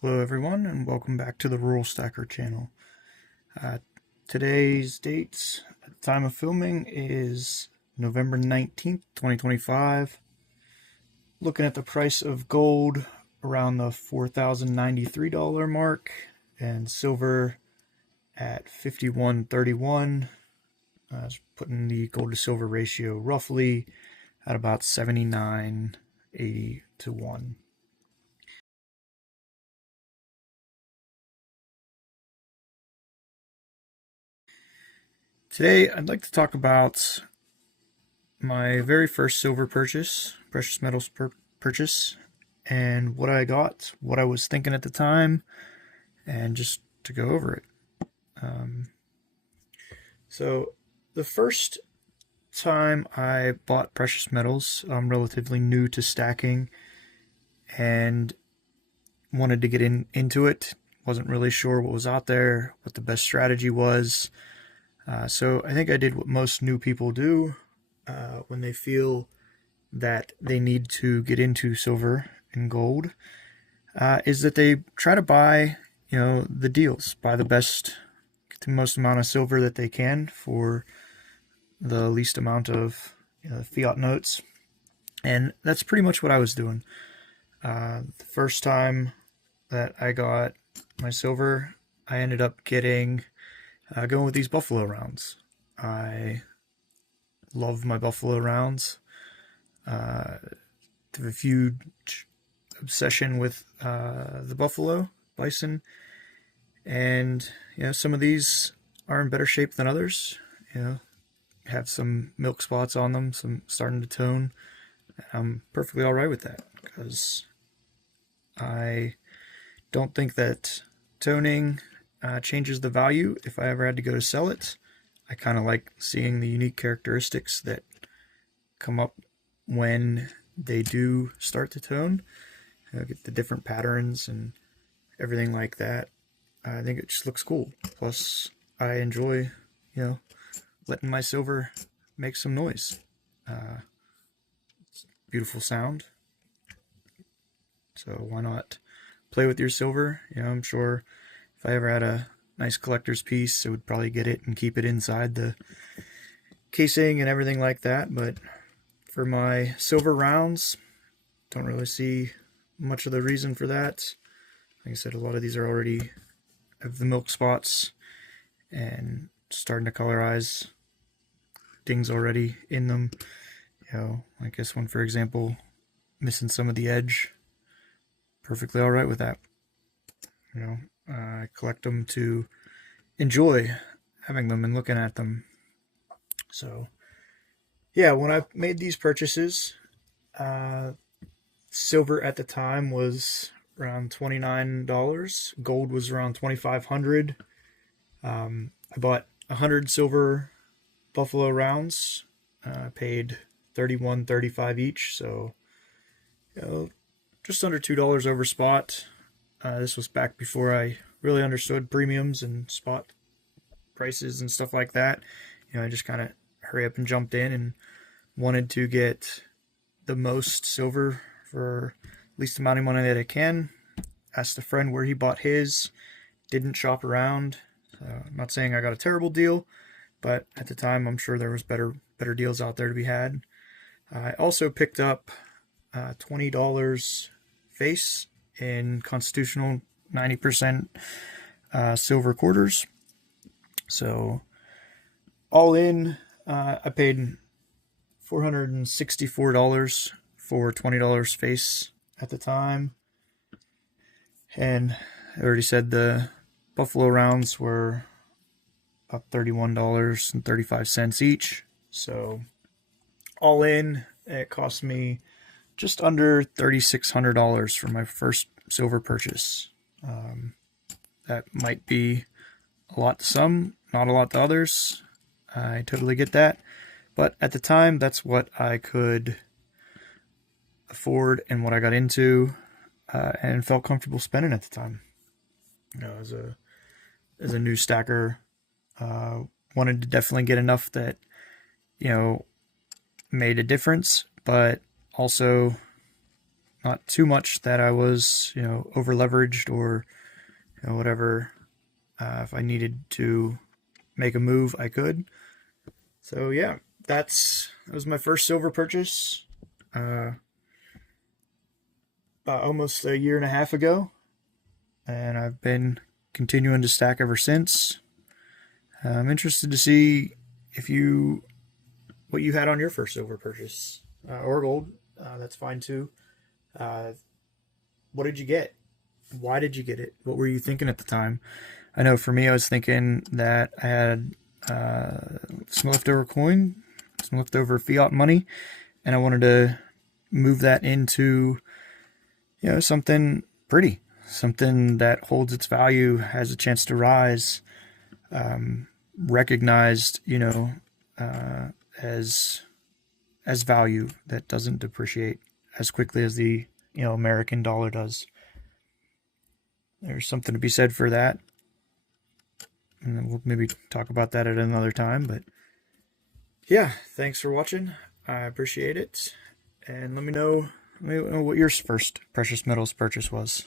Hello everyone and welcome back to the Rural Stacker channel. Uh, Today's dates at the time of filming is November 19th, 2025. Looking at the price of gold around the $4,093 mark and silver at 51.31. Putting the gold to silver ratio roughly at about 79.80 to 1. Today I'd like to talk about my very first silver purchase, precious metals purchase, and what I got, what I was thinking at the time, and just to go over it. So, the first time I bought precious metals, I'm relatively new to stacking and wanted to get into it. Wasn't really sure what was out there, what the best strategy was. So I think I did what most new people do when they feel that they need to get into silver and gold, is that they try to buy, the deals, buy the best, get the most amount of silver that they can for the least amount of fiat notes, and that's pretty much what I was doing. The first time that I got my silver, I ended up going with these buffalo rounds. I love my buffalo rounds. I have a huge obsession with the buffalo, bison, and some of these are in better shape than others. Have some milk spots on them, some starting to tone. I'm perfectly all right with that because I don't think that toning changes the value if I ever had to go to sell it. I kind of like seeing the unique characteristics that come up when they do start to tone. Get the different patterns and everything like that. I think it just looks cool. Plus, I enjoy, letting my silver make some noise. It's beautiful sound. So why not play with your silver? I'm sure if I ever had a nice collector's piece, I would probably get it and keep it inside the casing and everything like that. But for my silver rounds, don't really see much of the reason for that. Like I said, a lot of these are already have the milk spots and starting to colorize, dings already in them. Like this one, for example, missing some of the edge. Perfectly all right with that. I collect them to enjoy having them and looking at them. So, yeah, when I made these purchases, uh, silver at the time was around $29. Gold was around 2,500. I bought 100 silver buffalo rounds. Paid 31.35 each, so just under $2 over spot. This was back before I really understood premiums and spot prices and stuff like that. I just kind of hurry up and jumped in and wanted to get the most silver for least amount of money that I can. Asked a friend where he bought his. Didn't shop around. I'm not saying I got a terrible deal, but at the time I'm sure there was better deals out there to be had. I also picked up $20 face in constitutional 90% silver quarters. So all in, I paid $464 for $20 face at the time. And I already said the buffalo rounds were about $31.35 each. So all in, it cost me just under $3,600 for my first silver purchase. That might be a lot to some, not a lot to others. I totally get that. But at the time, that's what I could afford and what I got into and felt comfortable spending at the time. As a new stacker, wanted to definitely get enough that made a difference, but also not too much that I was, over leveraged or whatever. If I needed to make a move, I could. So yeah, that was my first silver purchase. Almost a year and a half ago, and I've been continuing to stack ever since. I'm interested to see what you had on your first silver purchase, or gold. That's fine too. What did you get? Why did you get it? What were you thinking at the time? I know for me, I was thinking that I had some leftover coin, some leftover fiat money, and I wanted to move that into something pretty, something that holds its value, has a chance to rise, recognized, as value that doesn't depreciate as quickly as the American dollar does. There's something to be said for that, and we'll maybe talk about that at another time. But yeah, thanks for watching. I appreciate it, and let me know what your first precious metals purchase was.